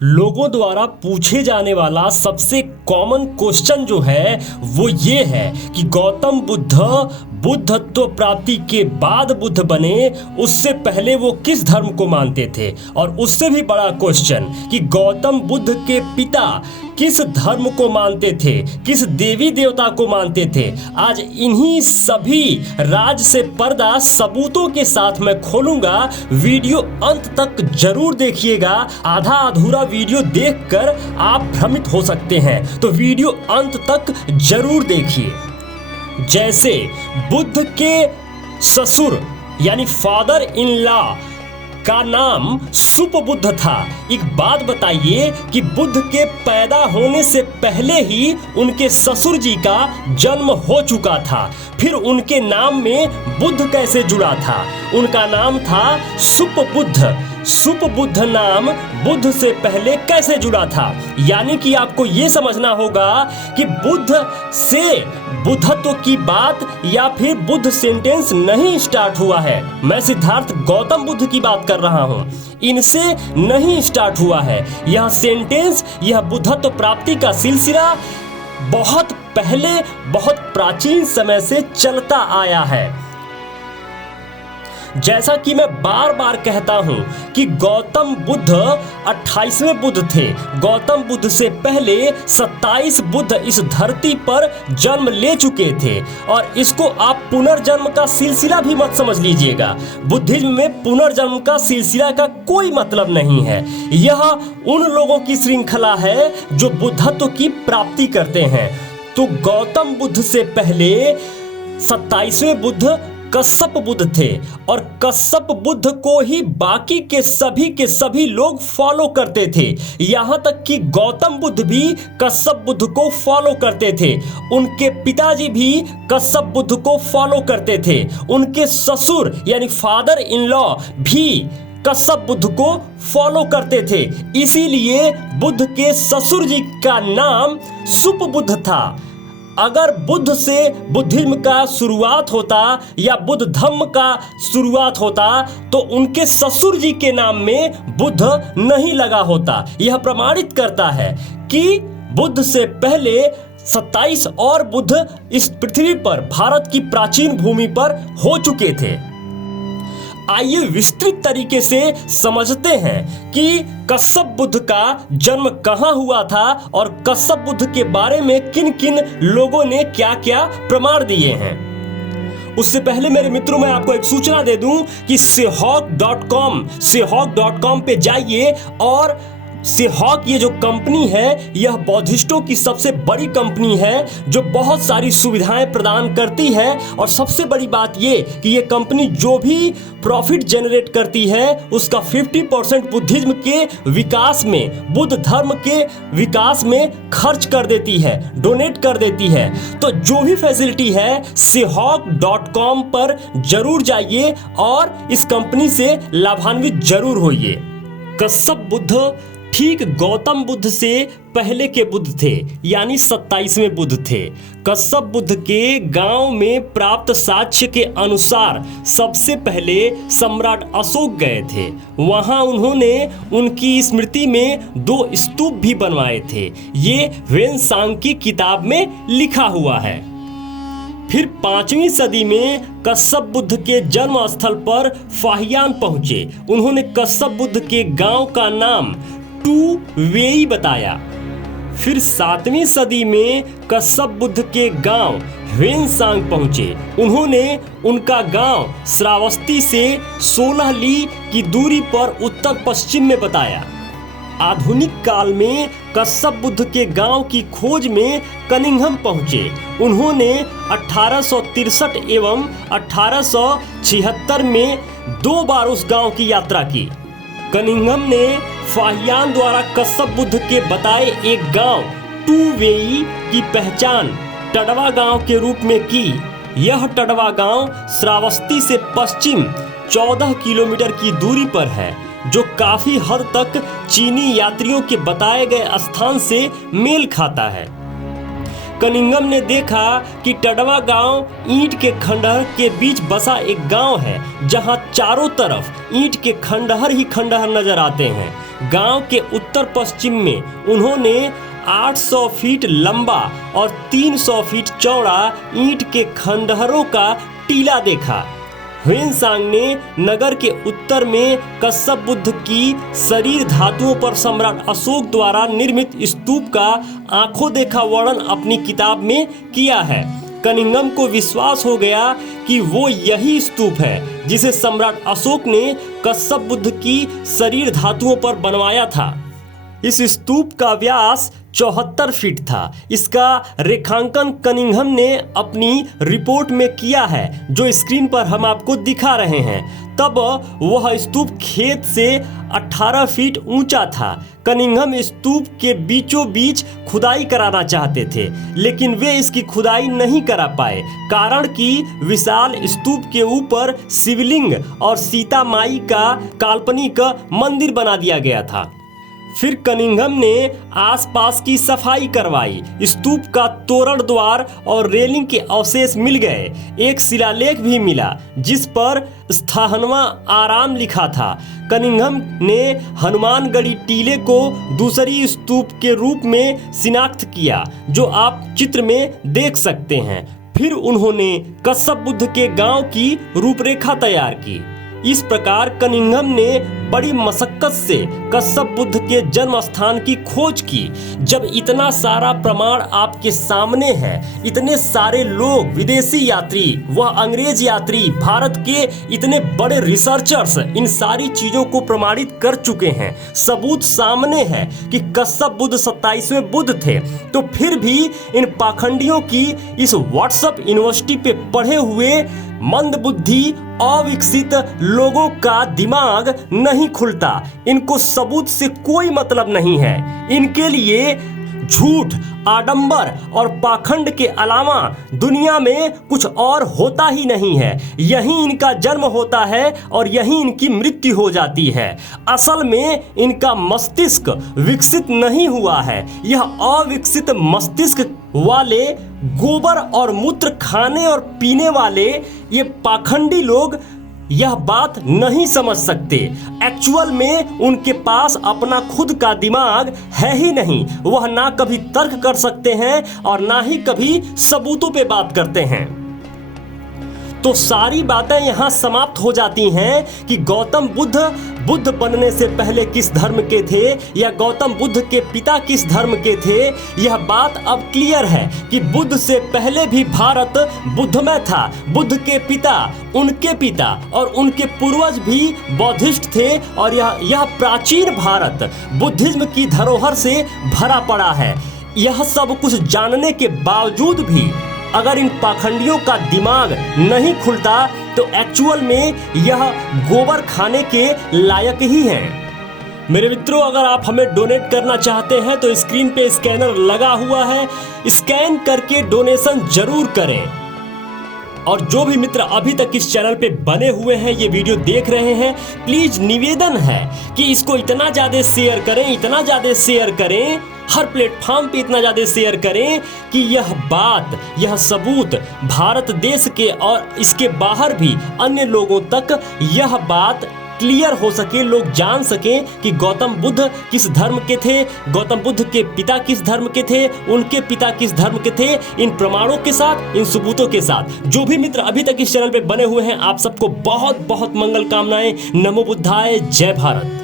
लोगों द्वारा पूछे जाने वाला सबसे कॉमन क्वेश्चन जो है वो ये है कि गौतम बुद्ध बुद्धत्व प्राप्ति के बाद बुद्ध बने, उससे पहले वो किस धर्म को मानते थे। और उससे भी बड़ा क्वेश्चन कि गौतम बुद्ध के पिता किस धर्म को मानते थे, किस देवी देवता को मानते थे। आज इन्हीं सभी राज से पर्दा सबूतों के साथ मैं खोलूंगा। वीडियो अंत तक जरूर देखिएगा। आधा अधूरा वीडियो देखकर आप भ्रमित हो सकते हैं, तो वीडियो अंत तक जरूर देखिए। जैसे बुद्ध के ससुर यानी फादर इन लॉ का नाम सुपबुद्ध था। एक बात बताइए कि बुद्ध के पैदा होने से पहले ही उनके ससुर जी का जन्म हो चुका था, फिर उनके नाम में बुद्ध कैसे जुड़ा था? उनका नाम था सुपबुद्ध। सुपबुद्ध नाम बुद्ध से पहले कैसे जुड़ा था? यानी कि आपको यह समझना होगा कि बुद्ध से बुद्धत्व की बात या फिर बुद्ध सेंटेंस नहीं स्टार्ट हुआ है। मैं सिद्धार्थ गौतम बुद्ध की बात कर रहा हूं, इनसे नहीं स्टार्ट हुआ है। यह सेंटेंस, यह बुद्धत्व प्राप्ति का सिलसिला बहुत पहले, बहुत प्राचीन समय से चलता आया है। जैसा कि मैं बार बार कहता हूं कि गौतम बुद्ध 28वें बुद्ध थे। गौतम बुद्ध से पहले 27 बुद्ध इस धरती पर जन्म ले चुके थे। और इसको आप पुनर्जन्म का सिलसिला भी मत समझ लीजिएगा। बुद्धिज्म में पुनर्जन्म का सिलसिला का कोई मतलब नहीं है। यह उन लोगों की श्रृंखला है जो बुद्धत्व की प्राप्ति करते हैं। तो गौतम बुद्ध से पहले 27वें बुद्ध कश्यप बुद्ध थे, और कश्यप बुद्ध को ही बाकी के सभी लोग फॉलो करते थे। यहाँ तक कि गौतम बुद्ध भी कश्यप बुद्ध को फॉलो करते थे। उनके पिताजी भी कश्यप बुद्ध को फॉलो करते थे। उनके ससुर यानी फादर इन लॉ भी कश्यप बुद्ध को फॉलो करते थे। इसीलिए बुद्ध के ससुर जी का नाम सुपबुद्ध था। अगर बुद्ध से बुद्धिज्म का शुरुआत होता या बुद्ध धम्म का शुरुआत होता तो उनके ससुर जी के नाम में बुद्ध नहीं लगा होता। यह प्रमाणित करता है कि बुद्ध से पहले 27 और बुद्ध इस पृथ्वी पर, भारत की प्राचीन भूमि पर हो चुके थे। आइए विस्तृत तरीके से समझते हैं कि कश्यप बुद्ध का जन्म कहां हुआ था और कश्यप बुद्ध के बारे में किन किन लोगों ने क्या क्या प्रमाण दिए हैं। उससे पहले मेरे मित्रों, मैं आपको एक सूचना दे दूं कि सेहॉक.com पे जाइए। और सेहॉक ये जो कंपनी है, यह बौद्धिस्टों की सबसे बड़ी कंपनी है जो बहुत सारी सुविधाएं प्रदान करती है। और सबसे बड़ी बात ये कि ये कंपनी जो भी प्रॉफिट जनरेट करती है उसका 50% बुद्धिज्म के विकास में, बुद्ध धर्म के विकास में खर्च कर देती है, डोनेट कर देती है। तो जो भी फैसिलिटी है, सेहॉक.com पर जरूर जाइए और इस कंपनी से लाभान्वित जरूर होइए। कश्यप बुद्ध ठीक गौतम बुद्ध से पहले के बुद्ध थे, यानी 27वें बुद्ध थे। कश्यप बुद्ध के गांव में प्राप्त साक्ष्य के अनुसार सबसे पहले सम्राट अशोक गए थे। वहां उन्होंने उनकी स्मृति में 2 स्तूप भी बनवाए थे। ये वेनसांग की किताब में लिखा हुआ है। फिर 5वीं सदी में कश्यप बुद्ध के जन्म स्थल पर फाहियान पहुंचे। उन्होंने कश्यप बुद्ध के गांव का नाम टू वेई बताया। फिर 7वीं सदी में कश्यप बुद्ध के गांव वेनसांग पहुंचे। उन्होंने उनका गांव श्रावस्ती से 16 ली की दूरी पर उत्तर पश्चिम में बताया। आधुनिक काल में कश्यप बुद्ध के गांव की खोज में कनिंघम पहुंचे। उन्होंने 1863 एवं 1876 में 2 बार उस गांव की यात्रा की। कनिंघम ने फाहियान द्वारा कश्यप बुद्ध के बताए एक गांव टू वेई की पहचान टडवा गांव के रूप में की। यह टडवा गांव श्रावस्ती से पश्चिम 14 किलोमीटर की दूरी पर है, जो काफी हद तक चीनी यात्रियों के बताए गए स्थान से मेल खाता है। कनिंघम ने देखा कि टडवा गांव ईंट के खंडहर के बीच बसा एक गांव है, जहां चारों तरफ ईंट के खंडहर ही खंडहर नजर आते हैं। गांव के उत्तर पश्चिम में उन्होंने 800 फीट लंबा और 300 फीट चौड़ा ईंट के खंडहरों का टीला देखा। ह्वेनसांग ने नगर के उत्तर में कश्यप बुद्ध की शरीर धातुओं पर सम्राट अशोक द्वारा निर्मित स्तूप का आंखों देखा वर्णन अपनी किताब में किया है। कनिंघम को विश्वास हो गया कि वो यही स्तूप है जिसे सम्राट अशोक ने कश्यप बुद्ध की शरीर धातुओं पर बनवाया था। इस स्तूप का व्यास 74 फीट था। इसका रेखांकन कनिंघम ने अपनी रिपोर्ट में किया है, जो स्क्रीन पर हम आपको दिखा रहे हैं। तब वह स्तूप खेत से 18 फीट ऊंचा था। कनिंघम स्तूप के बीचों बीच खुदाई कराना चाहते थे, लेकिन वे इसकी खुदाई नहीं करा पाए, कारण कि विशाल स्तूप के ऊपर शिवलिंग और सीता माई का काल्पनिक मंदिर बना दिया गया था। फिर कनिंघम ने आसपास की सफाई करवाई। स्तूप का तोरण द्वार और रेलिंग के अवशेष मिल गए। एक शिलालेख भी मिला जिस पर स्थाहनवा आराम लिखा था। कनिंघम ने हनुमानगढ़ी टीले को दूसरी स्तूप के रूप में शिनाख्त किया, जो आप चित्र में देख सकते हैं। फिर उन्होंने कश्यप बुद्ध के गांव की रूपरेखा तैयार की। इस प्रकार कनिंघम ने बड़ी मशक्कत से कश्यप बुद्ध के जन्म स्थान की खोज की। जब इतना सारा प्रमाण आपके सामने है, इतने सारे लोग, विदेशी यात्री, वह अंग्रेज यात्री, भारत के इतने बड़े रिसर्चर्स इन सारी चीजों को प्रमाणित कर चुके हैं, सबूत सामने है कि कश्यप बुद्ध 27वें बुद्ध थे, तो फिर भी इन पाखंडियों की इस व्हाट्सएप यूनिवर्सिटी पे पढ़े हुए मंदबुद्धि अविकसित लोगों का दिमाग नहीं खुलता। इनको सबूत से कोई मतलब नहीं है। इनके लिए झूठ, आडंबर और पाखंड के अलावा दुनिया में कुछ और होता ही नहीं है। यहीं इनका जन्म होता है और यहीं इनकी मृत्यु हो जाती है। असल में इनका मस्तिष्क विकसित नहीं हुआ है। यह अविकसित मस्तिष्क वाले, गोबर और मूत्र खाने और पीने वाले ये पाखंडी लोग यह बात नहीं समझ सकते। एक्चुअल में उनके पास अपना खुद का दिमाग है ही नहीं। वह ना कभी तर्क कर सकते हैं और ना ही कभी सबूतों पे बात करते हैं। तो सारी बातें यहाँ समाप्त हो जाती हैं कि गौतम बुद्ध बनने से पहले किस धर्म के थे या गौतम बुद्ध के पिता किस धर्म के थे। यह बात अब क्लियर है कि बुद्ध से पहले भी भारत बुद्धमय था। बुद्ध के पिता, उनके पिता और उनके पूर्वज भी बौद्धिस्ट थे और यह प्राचीन भारत बुद्धिज्म की धरोहर से भरा पड़ा है। यह सब कुछ जानने के बावजूद भी अगर इन पाखंडियों का दिमाग नहीं खुलता तो एक्चुअल में यह गोबर खाने के लायक ही हैं। मेरे मित्रों, अगर आप हमें डोनेट करना चाहते हैं तो स्क्रीन पे स्कैनर लगा हुआ है, स्कैन करके डोनेशन जरूर करें। और जो भी मित्र अभी तक इस चैनल पे बने हुए हैं, ये वीडियो देख रहे हैं, प्लीज निवेदन है कि इसको इतना ज़्यादा शेयर करें, इतना ज़्यादा शेयर करें, हर प्लेटफॉर्म पे इतना ज़्यादा शेयर करें कि यह सबूत भारत देश के और इसके बाहर भी अन्य लोगों तक यह बात क्लियर हो सके, लोग जान सकें कि गौतम बुद्ध किस धर्म के थे, गौतम बुद्ध के पिता किस धर्म के थे, उनके पिता किस धर्म के थे। इन प्रमाणों के साथ, इन सबूतों के साथ जो भी मित्र अभी तक इस चैनल पे बने हुए हैं, आप सबको बहुत बहुत मंगल कामनाएं। नमो बुद्धाय, जय भारत।